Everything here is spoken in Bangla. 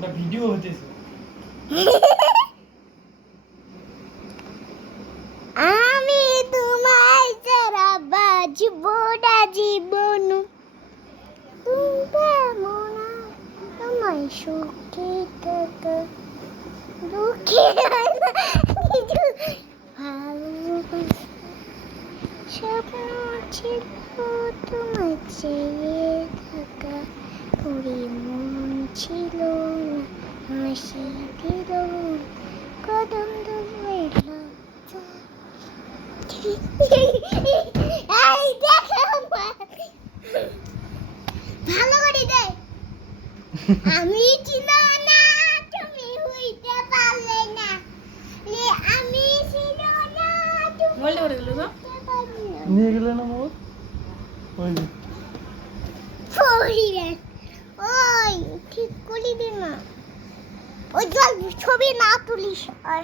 ওটা ভিডিও হতেছে। আমি তোমায় ছাড়া বাঁচব না জীবন, তোমায় সুখে থাকা দুঃখে কিছু ভালোবাসা স্বপ্ন ছিল তোমায় চেয়ে থাকা, পুরি মন ছিল না হাসি দিল কদম ধরে এই দেখো ভালো করে দে। আমি ছিল না তুমি হইতে পারলে না, আমি ছিল না তুমি বলতে করে গেল হইতে পারলে না। নিয়ে গেলে না মোবাইল? ওই যে ফরিরে ওই ঠিক করে দে না, ওই জল ছবি না তুলিস আর